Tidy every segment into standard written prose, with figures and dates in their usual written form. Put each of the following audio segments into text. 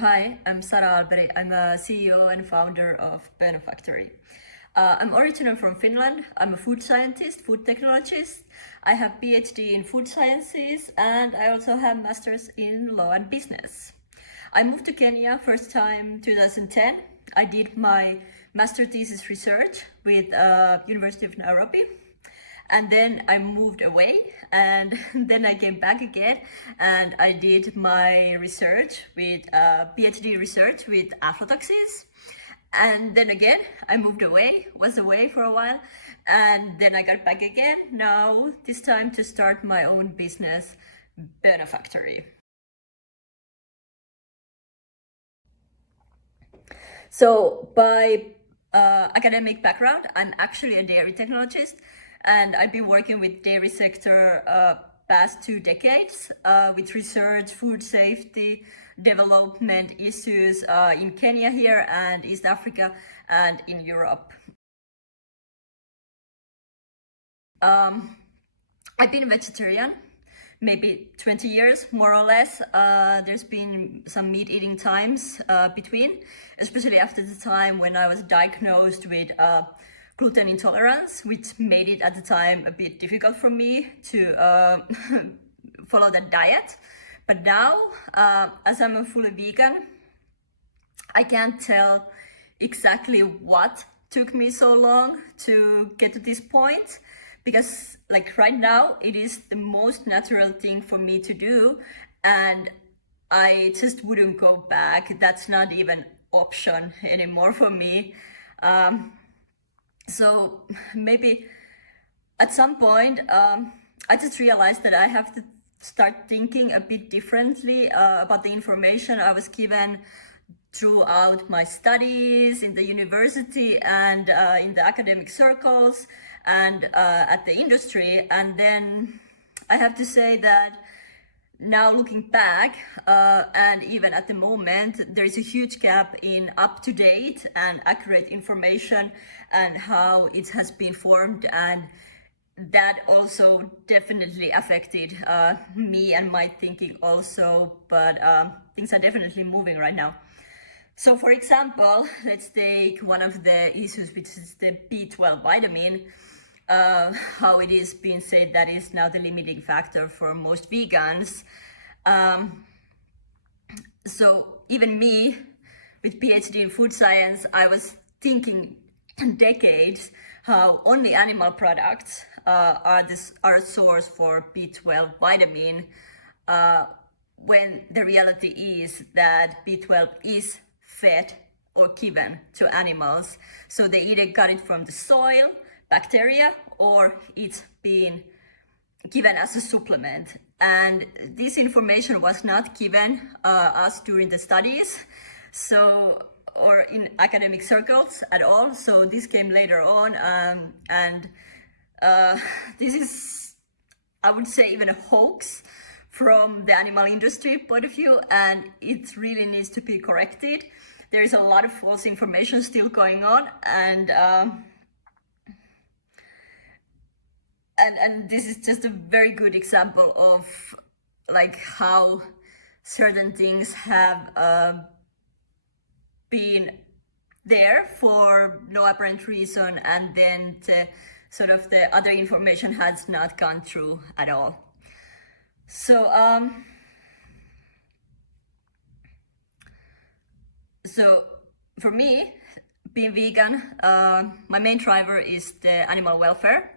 Hi, I'm Sara Alberi. I'm a CEO and founder of Bonafactory. I'm originally from Finland. I'm a food scientist, food technologist. I have PhD in food sciences and I also have masters in law and business. I moved to Kenya first time 2010. I did my master thesis research with University of Nairobi. And then I moved away and then I came back again and I did my research with PhD research with aflatoxins. And then again, I moved away, was away for a while, and then I got back again. Now, this time to start my own business, Bonafactory. So by academic background, I'm actually a dairy technologist, and I've been working with dairy sector past 2 decades with research, food safety, development issues in Kenya here and East Africa and in Europe. I've been vegetarian maybe 20 years, more or less. There's been some meat eating times between, especially after the time when I was diagnosed with gluten intolerance, which made it at the time a bit difficult for me to follow that diet. But now, as I'm a fully vegan, I can't tell exactly what took me so long to get to this point, because like right now it is the most natural thing for me to do and I just wouldn't go back. That's not even option anymore for me. So maybe at some point I just realized that I have to start thinking a bit differently about the information I was given throughout my studies in the university and in the academic circles and at the industry. And then I have to say that now looking back and even at the moment, there is a huge gap in up-to-date and accurate information and how it has been formed, and that also definitely affected me and my thinking also, but things are definitely moving right now. So for example, let's take one of the issues, which is the B12 vitamin, how it is being said that is now the limiting factor for most vegans. So even me, with PhD in food science, I was thinking decades how only animal products are a source for B12 vitamin, when the reality is that B12 is fed or given to animals. So they either got it from the soil, bacteria, or it's been given as a supplement. And this information was not given us during the studies, so or in academic circles at all. So this came later on, and this is, I would say, even a hoax from the animal industry point of view, and it really needs to be corrected. There is a lot of false information still going on, and this is just a very good example of like how certain things have been there for no apparent reason, and then the other information has not gone through at all. So so for me, being vegan, my main driver is the animal welfare.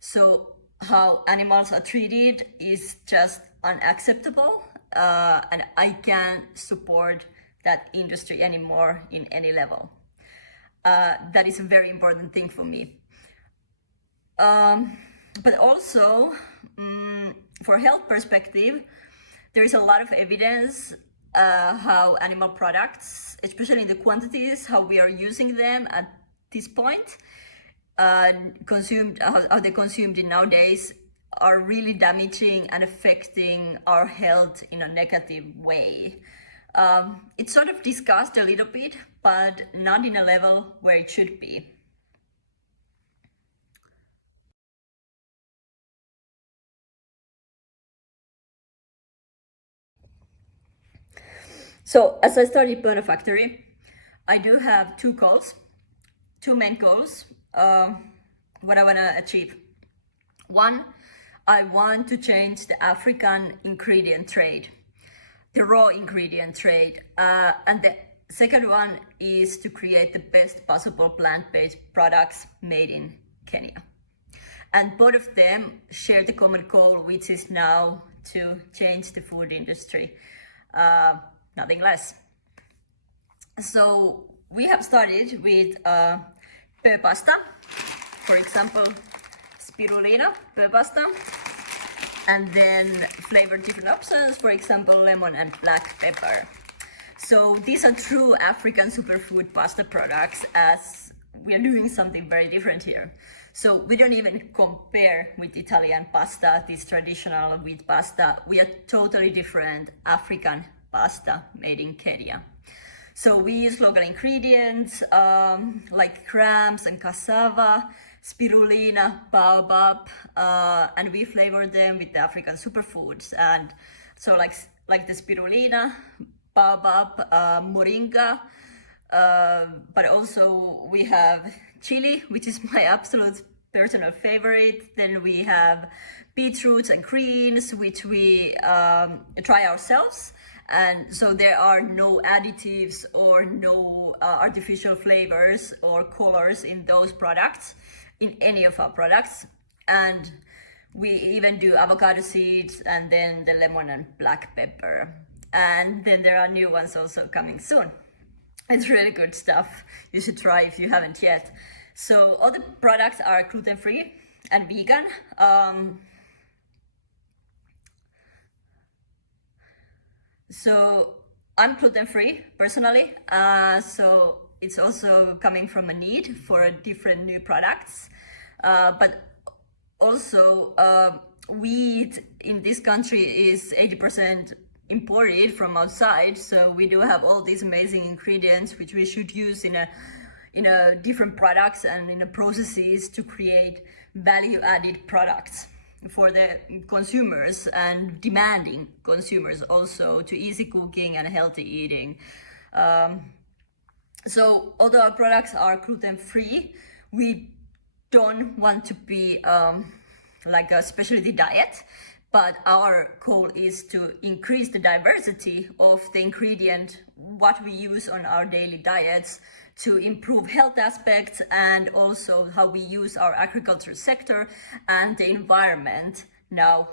So how animals are treated is just unacceptable, and I can't support that industry anymore in any level. That is a very important thing for me. But also, for health perspective, there is a lot of evidence how animal products, especially in the quantities, how we are using them at this point, how they're consumed in nowadays, are really damaging and affecting our health in a negative way. It's sort of discussed a little bit, but not in a level where it should be. So as I started Bonafactory, I do have two main goals, what I want to achieve. One, I want to change the African ingredient trade, the raw ingredient trade. And the second one is to create the best possible plant-based products made in Kenya. And both of them share the common goal, which is now to change the food industry, nothing less. So we have started with pear pasta, for example, spirulina pear pasta, and then flavored different options, for example, lemon and black pepper. So these are true African superfood pasta products, as we are doing something very different here. So we don't even compare with Italian pasta, this traditional wheat pasta. We are totally different African pasta made in Kenya. So we use local ingredients like clams and cassava, spirulina, baobab, and we flavor them with the African superfoods. And so like the spirulina, baobab, moringa, but also we have chili, which is my absolute personal favorite. Then we have beetroots and greens, which we try ourselves. And so there are no additives or no artificial flavors or colors in those products, in any of our products. And we even do avocado seeds and then the lemon and black pepper. And then there are new ones also coming soon. It's really good stuff. You should try if you haven't yet. So all the products are gluten-free and vegan. So I'm gluten-free personally. So it's also coming from a need for different new products. But also wheat in this country is 80% imported from outside, so we do have all these amazing ingredients which we should use in a different products and in a processes to create value-added products for the consumers and demanding consumers also to easy cooking and healthy eating. So although our products are gluten-free, we don't want to be like a specialty diet, but our goal is to increase the diversity of the ingredient, what we use on our daily diets, to improve health aspects and also how we use our agriculture sector and the environment now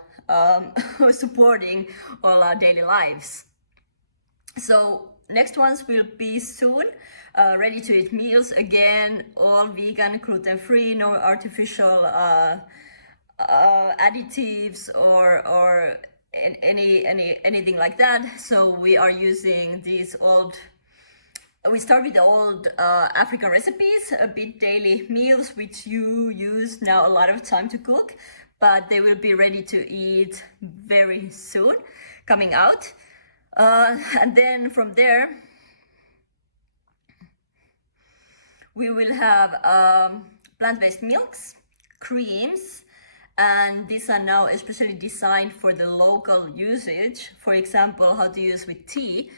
supporting all our daily lives. So next ones will be soon, ready to eat meals, again, all vegan, gluten-free, no artificial additives or anything like that. So we are using these we start with the old African recipes, a bit daily meals, which you use now a lot of time to cook, but they will be ready to eat very soon, coming out. And then from there, we will have plant-based milks, creams, and these are now especially designed for the local usage. For example, how to use with tea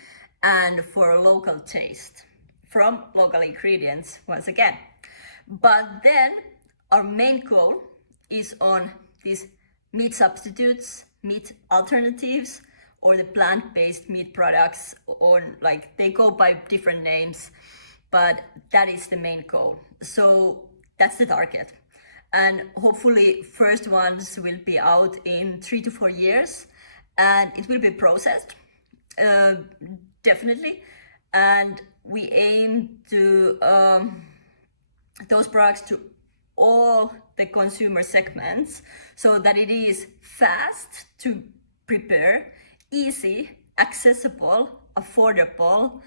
and for local taste from local ingredients once again. But then our main goal is on these meat substitutes, meat alternatives, or the plant-based meat products, or like they go by different names, but that is the main goal. So that's the target. And hopefully first ones will be out in 3 to 4 years, and it will be processed, definitely. And we aim to those products to all the consumer segments so that it is fast to prepare, easy, accessible, affordable,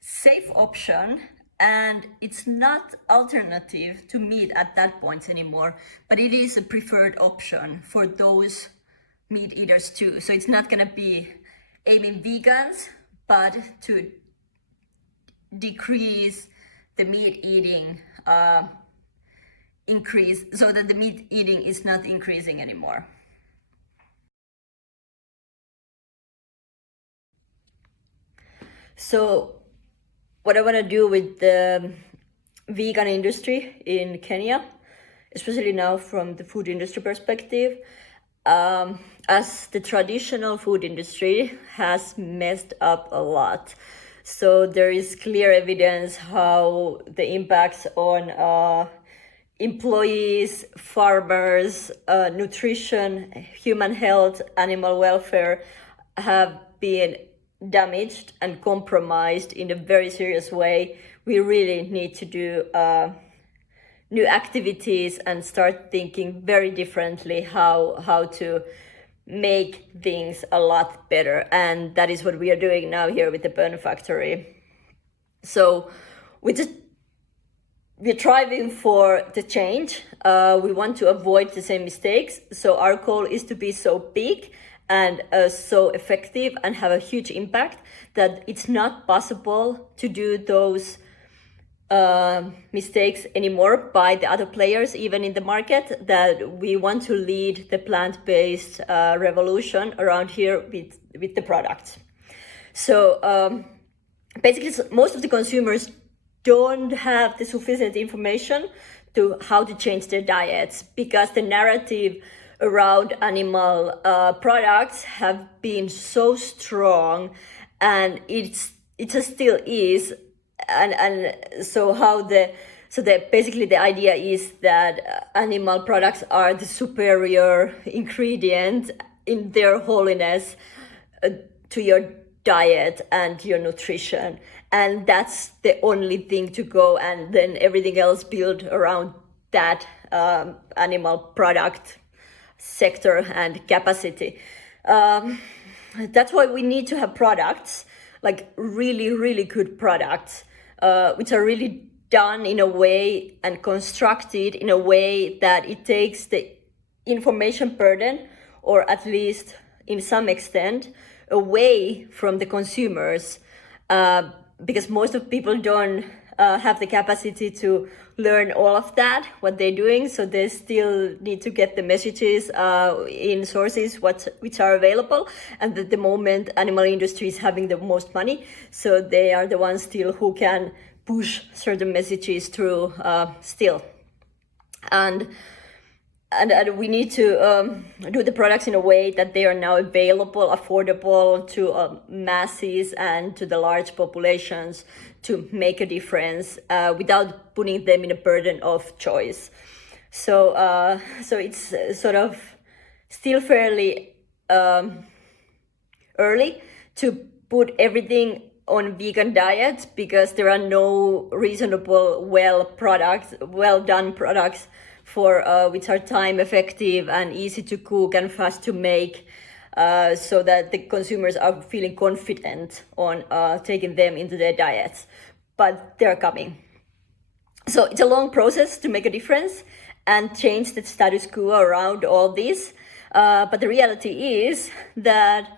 safe option, and it's not alternative to meat at that point anymore, but it is a preferred option for those meat eaters too. So it's not gonna be aiming vegans, but to decrease the meat eating, increase, so that the meat eating is not increasing anymore. So what I want to do with the vegan industry in Kenya, especially now from the food industry perspective, as the traditional food industry has messed up a lot. So there is clear evidence how the impacts on employees, farmers, nutrition, human health, animal welfare have been damaged and compromised in a very serious way. We really need to do new activities and start thinking very differently how to make things a lot better. And that is what we are doing now here with the Bonafactory. So we're striving for the change. We want to avoid the same mistakes. So our goal is to be so big and so effective and have a huge impact that it's not possible to do those mistakes anymore by the other players, even in the market, that we want to lead the plant-based revolution around here with the products. So basically, most of the consumers don't have the sufficient information to how to change their diets, because the narrative around animal products have been so strong, and it just still is. And so basically the idea is that animal products are the superior ingredient in their holiness to your diet and your nutrition, and that's the only thing to go, and then everything else built around that animal product sector and capacity. That's why we need to have products, like really good products, which are really done in a way and constructed in a way that it takes the information burden, or at least in some extent, away from the consumers, because most of people don't have the capacity to learn all of that, what they're doing. So they still need to get the messages in sources which are available. And at the moment, animal industry is having the most money. So they are the ones still who can push certain messages through still. And we need to do the products in a way that they are now available, affordable to masses and to the large populations to make a difference without putting them in a burden of choice. So it's sort of still fairly early to put everything on vegan diets, because there are no reasonable, well done products for which are time effective and easy to cook and fast to make, so that the consumers are feeling confident on taking them into their diets. But they're coming. So it's a long process to make a difference and change the status quo around all this. But the reality is that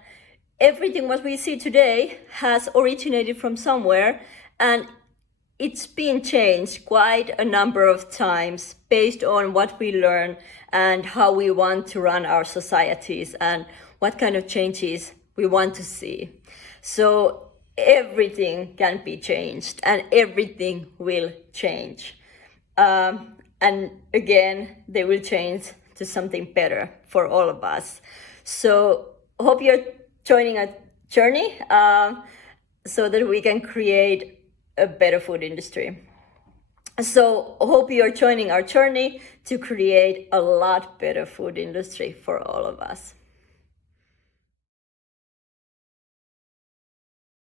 everything what we see today has originated from somewhere, and it's been changed quite a number of times based on what we learn and how we want to run our societies and what kind of changes we want to see. So everything can be changed and everything will change. And again, they will change to something better for all of us. So hope you're joining a journey so that we can create a better food industry. So hope you're joining our journey to create a lot better food industry for all of us.